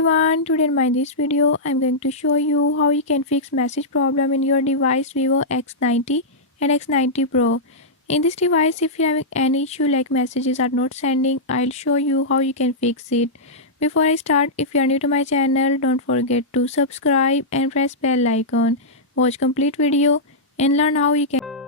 everyone, today in this video I'm going to show you how you can fix message problem in your device Vivo X90 and X90 Pro. In this device, if you're having any issue like messages are not sending, I'll show you how you can fix it. Before I start, if you are new to my channel, don't forget to subscribe and press bell icon. Watch complete video and learn how you can